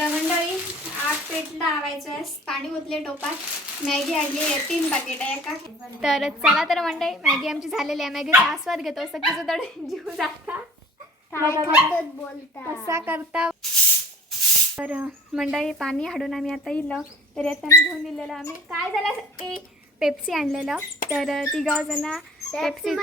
तर मंडळी आग पेटला आवायचं पाणी ओतले टोपात. मॅगी आणली 3 पाकिट आहे का. तर चला तर मंडळी मॅगी आमची झालेली आहे. मॅगीचा आस्वाद घेतो. सगळीच तर जीव जाता कसा करता. तर मंडळी पाणी हाडून आम्ही आता इलं. तर येताना घेऊन दिलेलं आम्ही काय झालं पेप्सी आणलेलं. तर तिघा जण पेप्सी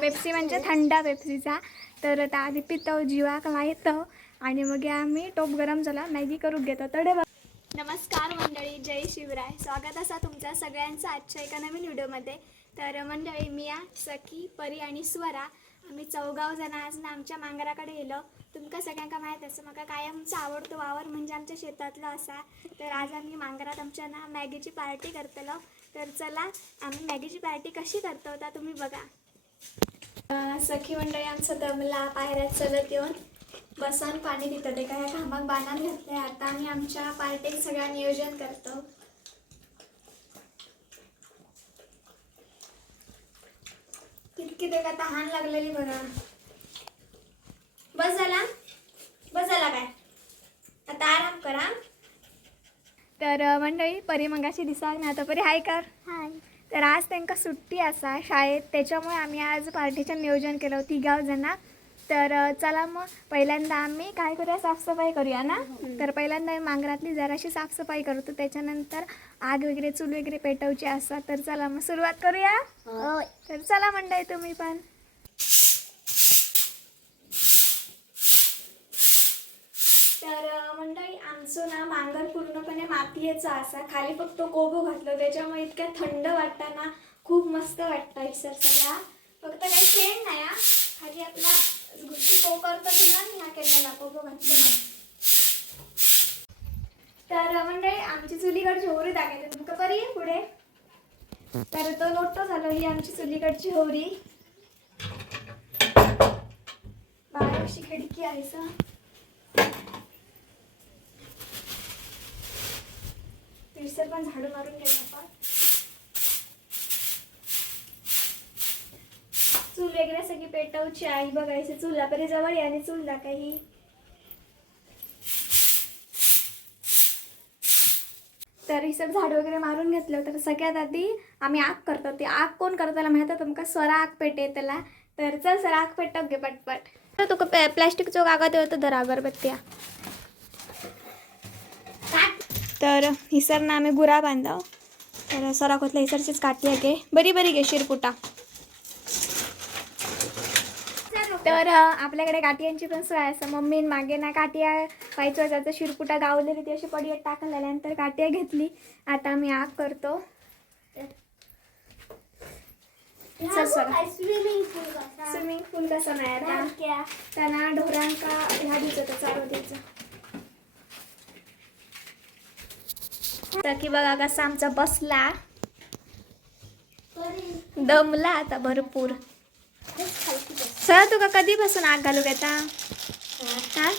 पेप्सी म्हणजे थंड पेप्सीचा. तर त्या आधी पितो जीवाक माहितं आणि मग आम्ही टोप गरम झाला मॅगी करून घेतो. तडे नमस्कार मंडळी, जय शिवराय. स्वागत असा तुमच्या सगळ्यांचं आजच्या एका नवीन व्हिडिओमध्ये. तर मंडळी मिया, सखी, परी आणि स्वरा आम्ही 4 जण आज ना आमच्या मांगराकडे गेलो. तुमका सगळ्यांका माहीत असं मका कायमचा आवडतो वावर म्हणजे आमच्या शेतातला असा. तर आज आम्ही मांगरात आमच्या ना मॅगीची पार्टी करतलो. तर चला आम्ही मॅगीची पार्टी कशी करतो आता तुम्ही बघा. सखी मंडळी आमचं दमला पायऱ्यात चलत येऊन बसन पाणी देतं ते काय घामाक बांधान घातलंय. आता आम्ही आमच्या पार्टीत सगळं नियोजन करतो. कितकी ते का तहान लागलेली बघा. बस झाला काय आता आराम करा. तर मंडळी परी मंगाशी दिसाक ना आता परी हाय कर. हाय. तर आज त्यांना सुट्टी असा शाळेत त्याच्यामुळे आम्ही आज पार्टीचं नियोजन केलं 3 जण. तर चला मग पहिल्यांदा आम्ही काय करूया साफसफाई करूया ना. तर पहिल्यांदा मांगरातली जराशी साफसफाई करतो. त्याच्यानंतर आग वगैरे चूल वगैरे पेटवची असतात. तर चला मग सुरुवात करूया. तर चला मंडळी तुम्ही पण. तर मंडळी आमचं ना मांगर पूर्णपणे मातीयेचा असा. खाली फक्त कोबो घातलं त्याच्यामुळे इतक्या थंड वाटताना खूप मस्त वाटतं इसर सगळा. फक्त काही शेण नाही हा. खाली आपला घुशी करतो तुला ह्या केलेला कोबो घातलेला. तर मंडळी आमची चुलीकडची होरी दाखवते तुमका परी पुढे. तर तो नोटो झालो ही आमची चुलीकडची होरी. बाहेरशी खिडकी आहे सा. तिसर पण झाडू मारून घ्यायला आपण. चूल वगैरे सगळी पेटवची आई बघायची. चुला परी जवळ आणि चूल काही. तर ही सग झाड वगैरे मारून घेतलं. तर सगळ्यात आधी आम्ही आग करतो. ती आग कोण करताला माहिती तुमका स्वरा आग पेटे त्याला. तर चल सर आग पेटव घे पटपट. तर तुका प्लॅस्टिकचो कागद होतं धर अगरबत्त्या. तर हिसरना आम्ही गुरा बांधाव. तर सराकोतल्या हिसरचीच काठी आहे गे बरी बरी घे शिरपुटा. तर आपल्याकडे काठियांची पण सोय असं. मम्मीन मागे ना काठिया पाहिजे त्याचं शिरपुटा गावलेली ती अशी पडीत टाकल्यानंतर काठिया घेतली. आता आम्ही आग करतो. स्विमिंग पूल कसं नाही आता त्यांना ढोरांका ह्या दिवसाचं चालू द्यायचं. की बघा कसा आमचा बसला दमला आता भरपूर. सर तुका कधीपासून आग घालू घेता का.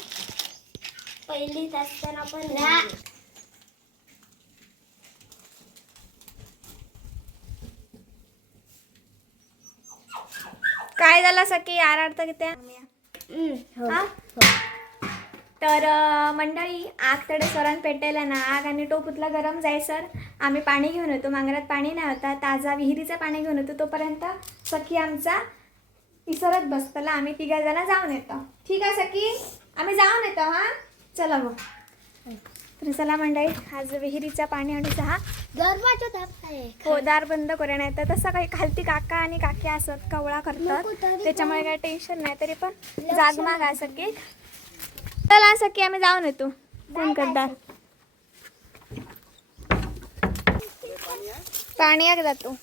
पहिलीच असताना पण काय झालं सकी आराडतं की त्या. तर मंडळी आग तडे सरान पेटायला ना आग आणि टोपूतला गरम जाय सर आम्ही पाणी घेऊन येतो. मांगरात पाणी नाही होता ताजा विहिरीचं पाणी घेऊन येतो. तोपर्यंत सखी आमचा इसरत बसतला. आम्ही 3 जण जाऊन येतो. ठीक आहे सखी आम्ही जाऊन येतो. हा चला मग. तर चला मंडळी आज विहिरीचा पाणी आणि चहा. हो दार बंद करूया नाही तर तसं काही खालती काका आणि काकी असत कवळा करतात त्याच्यामुळे काही टेन्शन नाही. तरी पण जागमाग आहे सखी. चला सखी आम्ही जाऊन येतो. फोन करतात पाणी आग जातो.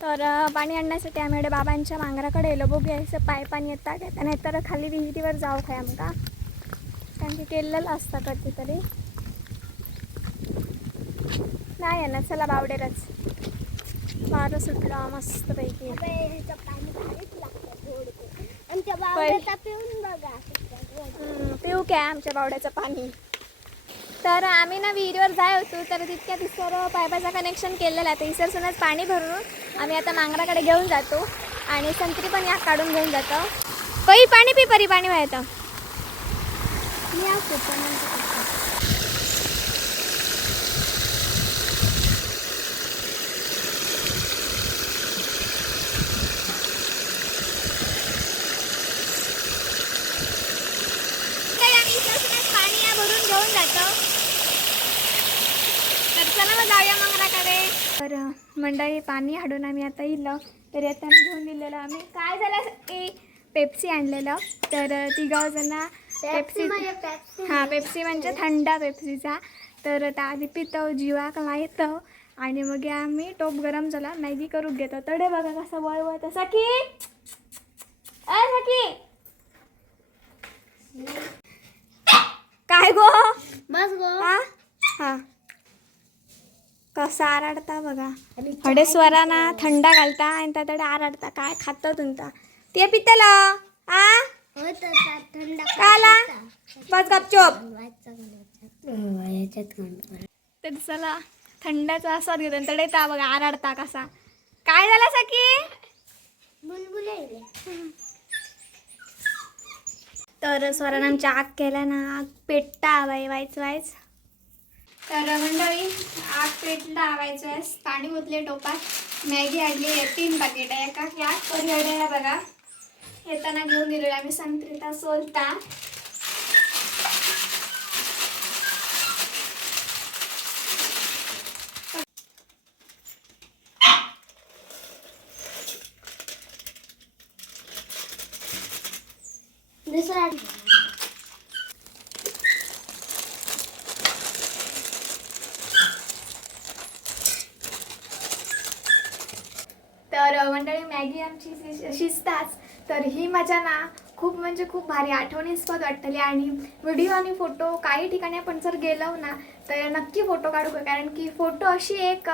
तर पाणी आणण्यासाठी आम्ही बाबांच्या मांगराकडे गेलो. बघूया असं पाणी येतात का नाहीतर खाली विहिरीवर जाऊ काय आमका कारण की केलेलं असतं कधीतरी नाही आहे ना. चला बावडेरच वारं सुटलं मस्तपैकी. पिऊ काय आमच्या बावड्याचं पाणी. तर आम्ही ना विहिरीवर जाय होतो. तर तितक्यात इसर पायपाचं कनेक्शन केलेलं आहे. तर इसरसूनच पाणी भरून आम्ही आता मांगराकडे घेऊन जातो. आणि संत्री पण या काढून घेऊन जातो. परी पाणी पी परी पाणी व्हायचं मी आज पेपर पाणी या भरून घेऊन जातो. तर चला मग जाऊया मंगराकडे. तर मंडळी पाणी हाडून आम्ही आता इलं तर येताना घेऊन दिलेलं आम्ही. काय झालं ए पेप्सी आणलेलं. तर तिघं जण पेप्सी हां पेप्सी म्हणजे थंड पेप्सीचा. तर आता आधी पितो जीवाक माहितं आणि मग आम्ही टोप गरम झाला मॅगी करून घेतो. तडे बघा कसं वळवत सखी सखी काय गो बस गो. हा हा कसा आराडता बघा. हडे स्वराना थंडा घालता आणि त्याकडे आराडता काय खातो तुमचा ते पितला आ थंड काला बस गपचूप. तर चला थंडाचा आस्वाद घेतो आणि तडे ता बघा आराडता कसा. काय झाला सखी बुलबुले तर स्वरानं आमच्या आग केला ना आग पेटता वायच वायच. तर मंडळी आग पेटला आवायचं आहे. पाणी ओतले टोपात मॅगी आणली आहे 3 पॅकेट आहे एका यात परिहडे बघा. येताना घेऊन दिलेलं आम्ही संत्रिता सोलता. दुसरा तर मंडळी मॅगी आमची शिजताच. तर ही मजा ना खूप म्हणजे खूप भारी आठवणीस्पद वाटतली. आणि व्हिडिओ आणि फोटो काही ठिकाणी आपण जर गेलो ना तर नक्की फोटो काढू. कारण की फोटो अशी एक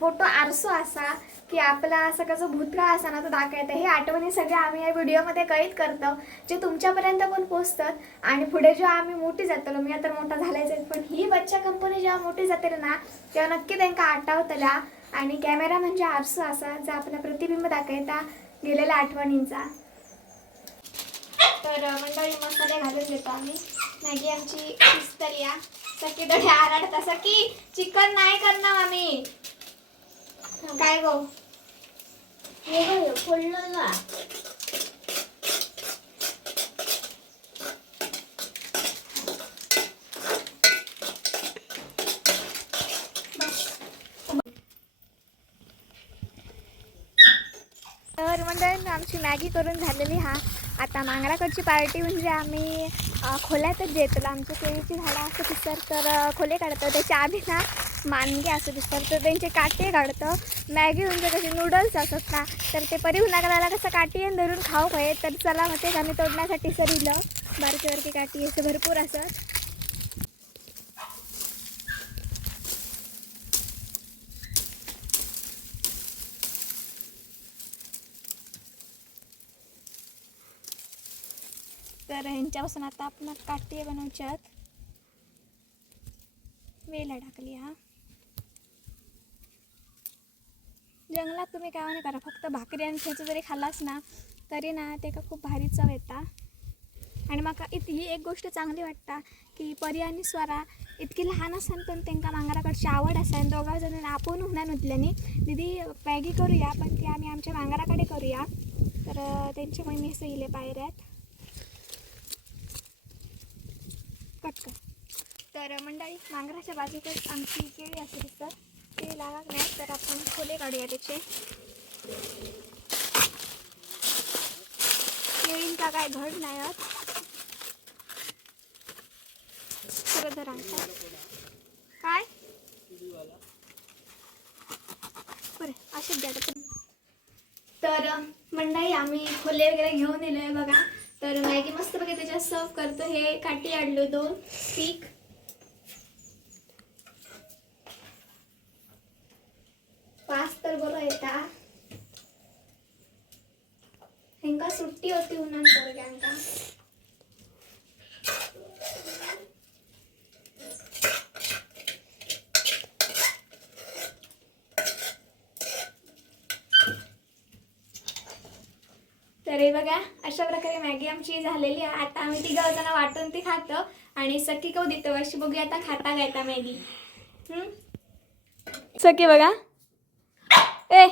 फोटो आरसो असा की आपला असं कसं भूतकाळ असा ना तो दाखवतं. हे आठवणी सगळे आम्ही या व्हिडिओमध्ये कैद करतो जे तुमच्यापर्यंत पण पोचतात. आणि पुढे जेव्हा आम्ही मोठी जातलो मी आता मोठा झालायच आहे पण ही बच्चा कंपनी जेव्हा मोठी जाते ना तेव्हा नक्की त्यांना आठवतला. आणि कॅमेरा म्हणजे आरसो असा जो आपला प्रतिबिंब दाखवता गेलेल्या आठवणींचा. तर मंडळी मसाले घालून देतो आम्ही. मॅगी आमची शिजतली या सकी दडे आराडता सकी चिकन नाही करणार आम्ही काय गो हे फोडलं का तर मंडळी आमची मॅगी करून झालेली हा. आता मांगराकडची पार्टी म्हणजे आम्ही खोल्यातच देतो. आमच्या केळीची झाडं असं दिसतात तर खोले काढतो त्याच्या आधी ना मानगे असं दिसतात तर त्यांचे काटे काढतं. मॅगी म्हणजे कशी नूडल्स असत ना तर ते परी उन्हाळ्याला कसं काठी येऊन धरून खाऊ पाहिजे. तर चला मग तेच आम्ही तोडण्यासाठी सरिलं. बारकी बारकी काठी असे भरपूर असत. तर ह्यांच्यापासून आता आपण काठी बनवच्यात. वेला टाकली हा. जंगलात तुम्ही काय नाही करा फक्त भाकरी आणि खेचं जरी खाल्लास ना तरी ना ते का खूप भारी चव येता. आणि मग ही एक गोष्ट चांगली वाटता की परी आणि स्वरा इतकी लहान असताना पण त्यांना मांगराकडची आवड असा. आणि दोघा जण आपण होणार नसल्याने दीदी मॅगी करूया पण ती आम्ही आमच्या मांगराकडे करूया. तर त्यांच्यामुळे मी असं इले पायऱ्यात कट कर. तर मंडळी मांगराच्या बाजूतच आमची केळी असे दिसतात ते लागत नाही तर आपण खोले काढूया त्याचे. केळींचा काय घड नाही होत खरं धर काय बरं असेच द्या. तर मंडळी आम्ही खोले वगैरे घेऊन दिलो आहे बघा. तर मॅगी मस्त बघा त्याच्यात सर्व करतो. हे काठी आणलो 2 पीक पाच तर बरं येता. हेंका सुट्टी होती उन्हांतर गँका तर हे बघा अशा प्रकारे मॅगी आमची झालेली आहे. आता आम्ही तिघं जण वाटून ती खातो आणि सखी कव देतो अशी बघूया आता खाता काय मॅगी. सखी बघा ए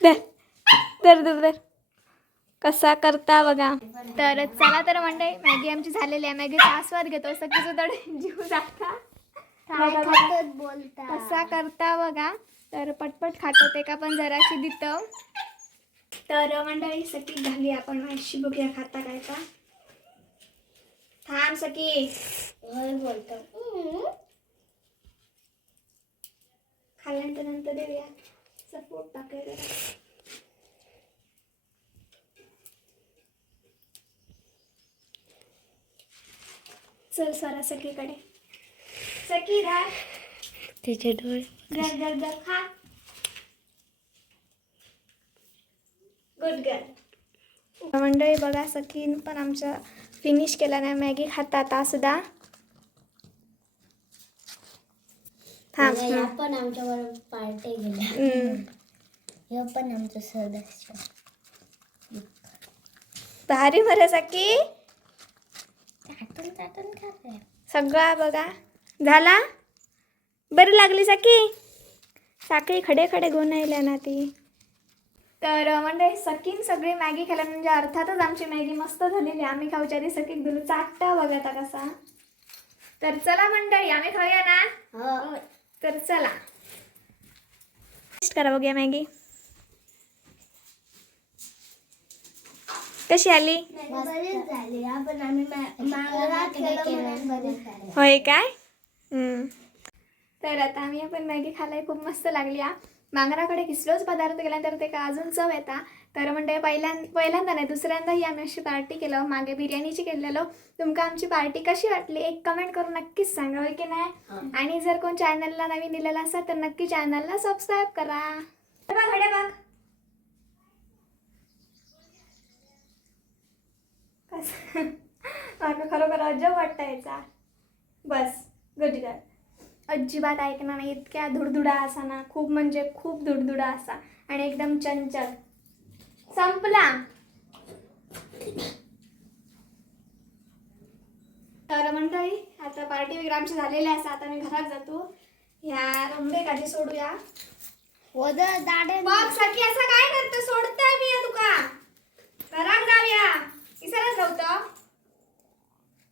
दर दर दर दर कसा करता बघा. तर चला तर मंडळी मॅगी आमची झालेली आहे. मॅगीचा आस्वाद घेतो. सखीचं थोडं जीव जाता बोलता कसा करता बघा. तर पटपट खातो ते का पण जराशी देतं. तर मंडळी सखी झाली आपण माझी बघूया खाता काय का. थांब सखी बोलतो खाल्ल्यानंतर नंतर देऊया सपोर्ट टाकायला. चल स्वरा सखीकडे. सखी धर तिचे डोळे घर घर घर खा. Good girl. मंडळी बघा सखीन पण आमच्या फिनिश केला नाही मॅगी खाता आता सुद्धा. थांब पण आमच्याबरोबर पार्टी गेल्या. हे पण आमचं सदस्य भारी बरं सखी चाटून खाते. सगळा बघा झाला. बरी लागली सखी. साखळी खडे खडे गोणायल्या ना ती. तर मंडळी सखीन सगळी मॅगी खायला म्हणजे अर्थातच आमची मॅगी मस्त झालेली. आम्ही खाऊच्या आधी सखीक दिलं चाटता बघा आता कसा. तर चला मंडळी आम्ही खाऊया ना. हो तर चला टेस्ट करा बघूया मॅगी कशी आली. बरेच झाले आपण आम्ही मागला केलं. होय काय. तर आता आम्ही पण मॅगी खायला खूप मस्त लागली. मांगराकडे किसलोच पदार्थ केल्यानंतर ते का अजून चव येता. तर म्हणजे पहिल्यांदा नाही दुसऱ्यांदाही आम्ही अशी पार्टी केलं. मागे बिर्याणीची केलेलो. तुमका आमची पार्टी कशी वाटली एक कमेंट करून नक्कीच सांगा होय की नाही. आणि जर कोण चॅनलला नवीन दिलेला असेल तर नक्की चॅनलला सबस्क्राईब करा. घडे बघ कसं मागं खरोखर अजब वाटायचा. बस गुड गर्ल. अजिबात ऐकणार नाही. इतक्या धुडधुडा असा ना खूप म्हणजे खूप धुडधुडा असा आणि एकदम चंचल. संपला. तर मंडळी आता पार्टी वगैरे आमची झालेली असा. आता मी घरात जातो. ह्या रंबे काढी सोडूया. दाडे बघ सखी असं काय करतो. सोडताय मी तुका. घरात जाऊया. इसरच जाऊत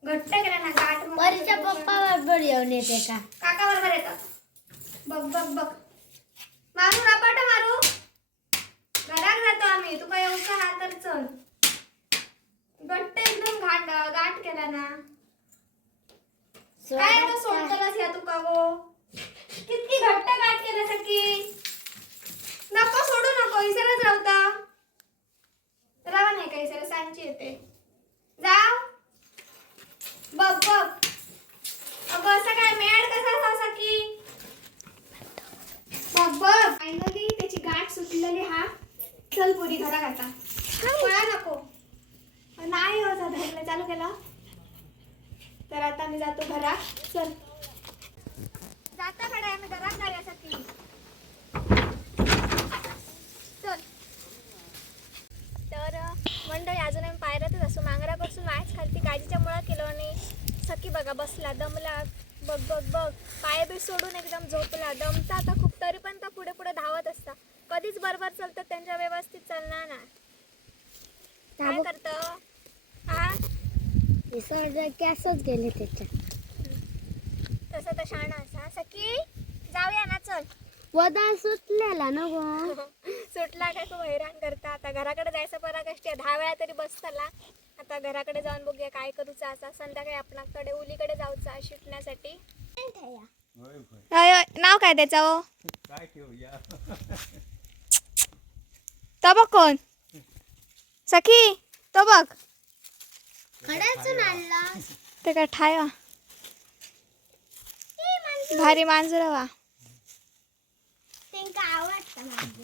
घट्ट केला ना गाठ. परीच्या पप्पा बरोबर येऊन येते का. काका बरोबर येतात. बघ बघ बघ मारू रपाट मारू. घरात जातो आम्ही. तुका येऊ का हा तर चल. घट्ट एकदम गाठ केला ना. काय आता सोडतलस या तुका गो. किती घट्ट गाठ केला सखी. नको सोडू नको. इसरच राहता. रवा नाही का इसर सांची येते. जाव बघ बघ. अगं असं काय मेड कसा असा सखी. बघ बघ फायनली त्याची गाठ सुटलेली. हा चल पुरी घरात आता. पळा नको. नाही हो धरलं चालू केलं. तर आता मी जातो घरात. चल जाता कडे आम्ही घरात जाऊया सखी. चल. तर मंडळी अजून आम्ही पायऱ्यातच असो. मांगरापासून वायच खालती काजीच्या मुळा केलो आणि सखी बघा बसला दमला. बघ बघ बघ पाय बी सोडून एकदम झोपला. दमता आता खूप तरी पण तर पुढे पुढे धावत असता. कधीच बरोबर चालतं त्यांच्या व्यवस्थित चालणार ना. काय करतं हा कॅसच गेले त्याच्यात. तसं तर शाणा असा. सखी जाऊया ना चल. वदा सुटलेला ना गो. सुटला काय खूप हैराण करता. आता घराकडे जायचं परा कष्टी 10 वेळा तरी बस झाला. आता घराकडे जाऊन बघूया काय करूचा असा. संध्याकाळी आपल्याकडे उलीकडे जाऊचा शिकण्यासाठी. नाव काय त्याचा हो. तो बघ कोण सखी. तो बघ खड्याचं आणला ते काय ठाया भारी मांजर वा. त्यांका आवडतं.